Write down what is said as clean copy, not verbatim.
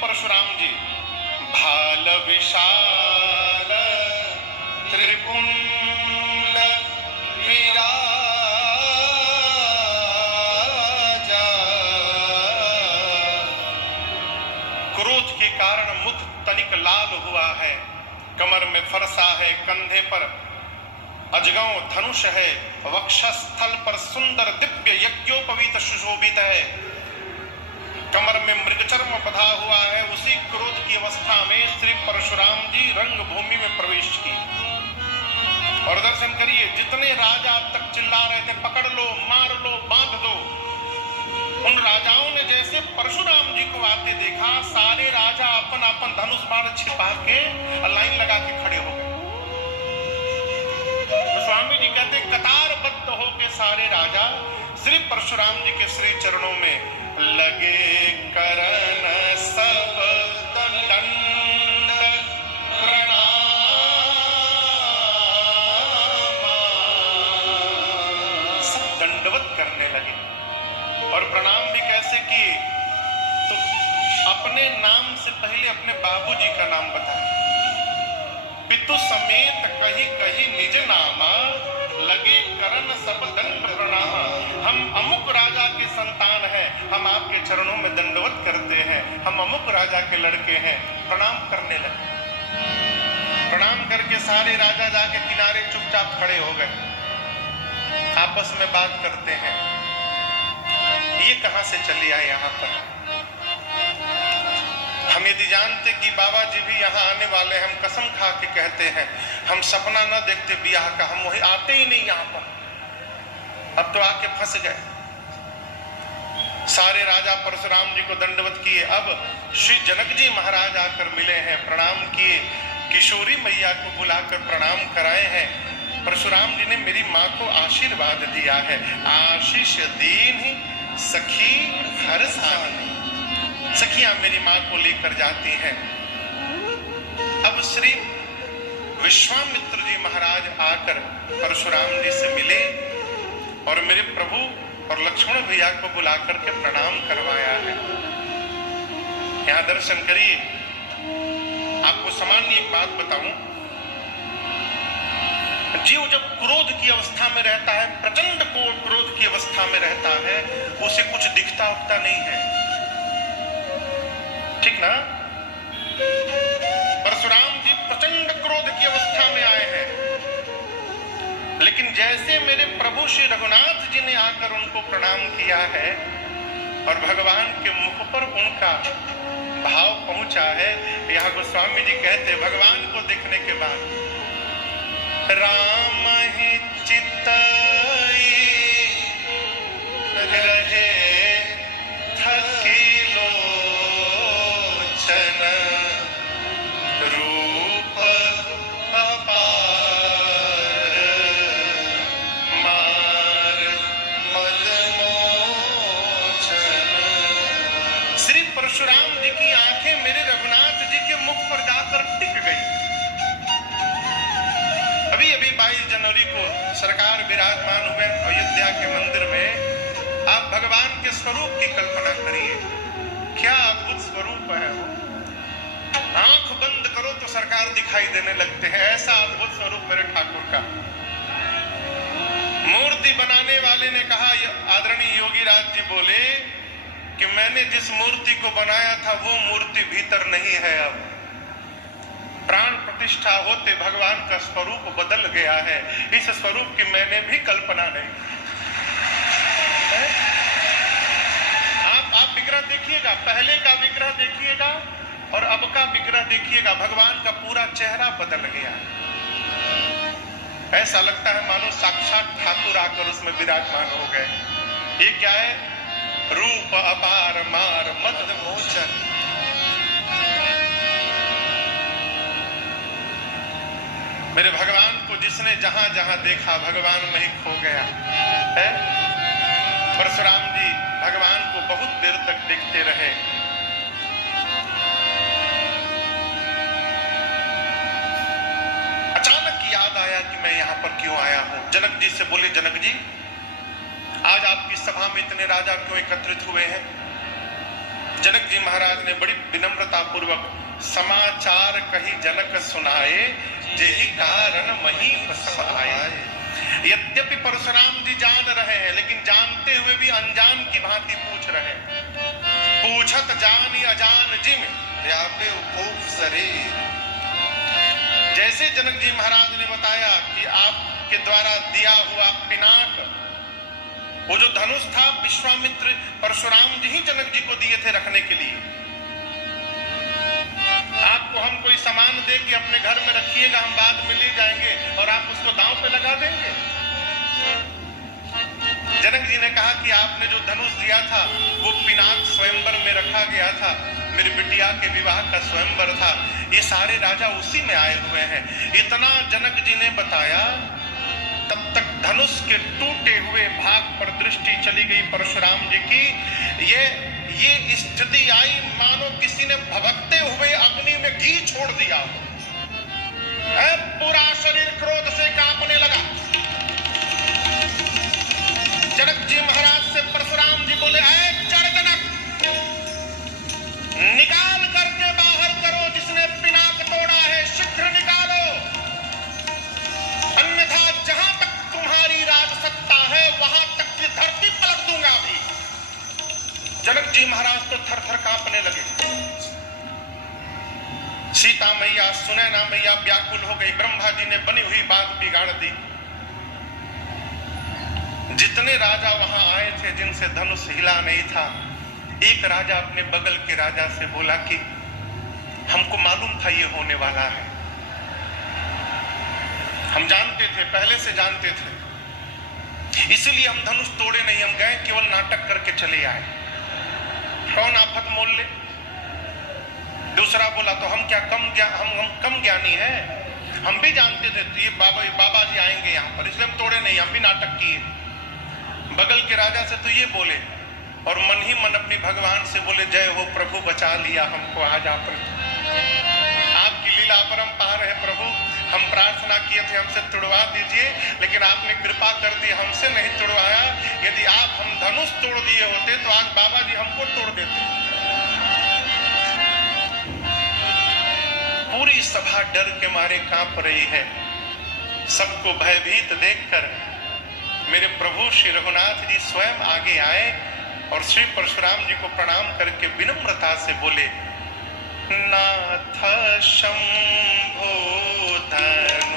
परशुराम जी भाल विशाल त्रिपुंड विराजा। क्रोध के कारण मुख तनिक लाल हुआ है, कमर में फरसा है, कंधे पर अजगौ धनुष है, वक्षस्थल पर सुंदर दिव्य यज्ञोपवीत सुशोभित है, कमर में मृगचर्म बंधा हुआ है। उसी क्रोध की अवस्था में श्री परशुराम जी रंगभूमि में प्रवेश किए और दर्शन करिए। जितने राजा अब तक चिल्ला रहे थे पकड़ लो, मार लो, बांध दो, उन राजाओं ने जैसे परशुराम जी को आते देखा, सारे राजा अपन अपन धनुष बाण छिपा के लाइन लगा के खड़े हो गए। स्वामी जी कहते कतारबद्ध होके सारे राजा श्री परशुराम जी के श्री चरणों में लगे करन सब दंड प्रणाम। सब दंडवत करने लगे और प्रणाम भी कैसे किए, तो अपने नाम से पहले अपने बाबूजी का नाम बताए। पितु समेत कही कही निज नामा, लगे करन सब दंड प्रणाम। हम अमुक राजा के संतान हैं, हम आपके चरणों में दंडवत करते हैं, हम अमुक राजा के लड़के हैं, प्रणाम करने लगे। प्रणाम करके सारे राजा जाके किनारे चुपचाप खड़े हो गए, आपस में बात करते हैं, ये कहां से चली आए यहाँ पर। हम यदि जानते कि बाबा जी भी यहाँ आने वाले, हम कसम खा के कहते हैं, हम सपना न देखते ब्याह का, हम वही आते ही नहीं यहाँ पर। अब तो आके फंस गए। सारे राजा परशुराम जी को दंडवत किए। अब श्री जनक जी महाराज आकर मिले हैं, प्रणाम किए, किशोरी मैया को बुलाकर प्रणाम कराए हैं। परशुराम जी ने मेरी माँ को आशीर्वाद दिया है, आशीष दीन्हि सखी हर सानी। सखियां मेरी मां को लेकर जाती हैं। अब श्री विश्वामित्र जी महाराज आकर परशुराम जी से मिले और मेरे प्रभु और लक्ष्मण भैया को बुलाकर के प्रणाम करवाया है। यहां दर्शन करिए। आपको सामान्य एक बात बताऊं, जीव जब क्रोध की अवस्था में रहता है, प्रचंड क्रोध की अवस्था में रहता है, उसे कुछ दिखता उठता नहीं है, ठीक ना। परशुराम जी प्रचंड क्रोध की अवस्था में आए हैं, लेकिन जैसे मेरे प्रभु श्री रघुनाथ जी ने आकर उनको प्रणाम किया है और भगवान के मुख पर उनका भाव पहुंचा है, यहाँ गोस्वामी जी कहते भगवान को देखने के बाद राम ही चित्तई रहे थकी लोचन, रूप अपार मार मदमोचन। श्री परशुराम जी की आंखें मेरे रघुनाथ जी के मुख पर जाकर टिक गई। अभी अभी 22 जनवरी को सरकार विराजमान हुए अयोध्या के मंदिर में। आप भगवान के स्वरूप की कल्पना करिए, क्या अद्भुत स्वरूप है वो। आंख बंद करो तो सरकार दिखाई देने लगते हैं, ऐसा अद्भुत स्वरूप मेरे ठाकुर का। मूर्ति बनाने वाले ने कहा, आदरणीय योगी राज जी बोले कि मैंने जिस मूर्ति को बनाया था वो मूर्ति भीतर नहीं है। अब प्राण प्रतिष्ठा होते भगवान का स्वरूप बदल गया है। इस स्वरूप की मैंने भी कल्पना नहीं। आप विग्रह देखिएगा, पहले का विग्रह देखिएगा और अब का विग्रह देखिएगा, भगवान का पूरा चेहरा बदल गया। ऐसा लगता है मानो साक्षात ठाकुर आकर उसमें विराजमान हो गए। ये क्या है? रूप अपार मार मद मोचन। मेरे भगवान को जिसने जहां जहां देखा भगवान में ही खो गया है। परशुराम जी भगवान को बहुत देर तक देखते रहे। अचानक याद आया कि मैं यहाँ पर क्यों आया हूँ। जनक जी से बोले, जनक जी आज आपकी सभा में इतने राजा क्यों एकत्रित हुए हैं? जनक जी महाराज ने बड़ी विनम्रता पूर्वक समाचार कही जनक सुनाए, जेहि कारण महीप सब आए। यद्यपि परशुराम जी जान रहे हैं, लेकिन जानते हुए भी अनजान की भांति पूछ रहे हैं। पूछत जानी अजान जिम व्यापे उपोप शरीर। जैसे जनक जी महाराज ने बताया कि आपके द्वारा दिया हुआ पिनाक, वो जो धनुष था विश्वामित्र परशुराम जी ही जनक जी को दिए थे रखने के लिए। आपको हम कोई सामान दे कि अपने घर में रखिएगा, हम बाद में ले जाएंगे, और आप उसको दांव पे लगा देंगे। जनक जी ने कहा कि आपने जो धनुष दिया था वो पिनाक स्वयंवर में रखा गया था, मेरी बिटिया के विवाह का स्वयंवर था, ये सारे राजा उसी में आए हुए हैं। इतना जनक जी ने बताया, तब तक धनुष के टूटे हुए भाग पर दृष्टि चली गई परशुराम जी की। ये स्थिति आई मानो किसी ने भभकते हुए अग्नि में घी छोड़ दिया। पूरा शरीर क्रोध से कांपने लगा। जनक जी महाराज से परशुराम जी बोले, ऐ जड़ जनक, निकाल करके बाहर करो जिसने पिनाक तोड़ा है, शीघ्र निकालो, अन्यथा जहां तक तुम्हारी राजसत्ता है वहां तक की धरती पलट दूंगा भी। जनक जी महाराज तो थर थर कांपने लगे। सीता मैया, सुनैना मैया व्याकुल हो गई। ब्रह्मा जी ने बनी हुई बात बिगाड़ दी। जितने राजा वहां आए थे जिनसे धनुष हिला नहीं था, एक राजा अपने बगल के राजा से बोला कि हमको मालूम था ये होने वाला है, हम जानते थे, पहले से जानते थे, इसलिए हम धनुष तोड़े नहीं, हम गए केवल नाटक करके चले आए। कौन आफत मोल ले। दूसरा बोला तो हम क्या हम कम ज्ञानी हैं, हम भी जानते थे ये बाबा जी आएंगे यहाँ पर, इसलिए हम तोड़े नहीं, हम भी नाटक किए। बगल के राजा से तो ये बोले, और मन ही मन अपनी भगवान से बोले, जय हो प्रभु, बचा लिया हमको आज आप, आपकी लीला अपरंपार है प्रभु, हम प्रार्थना किए थे हमसे तुड़वा दीजिए, लेकिन आपने कृपा कर दी, हमसे नहीं तुड़वाया। यदि आप हम धनुष तोड़ दिए होते तो आज बाबा जी हमको तोड़ देते। पूरी सभा डर के मारे कांप रही है। सबको भयभीत देखकर मेरे प्रभु श्री रघुनाथ जी स्वयं आगे आए और श्री परशुराम जी को प्रणाम करके विनम्रता से बोले, नाथ शंभो धन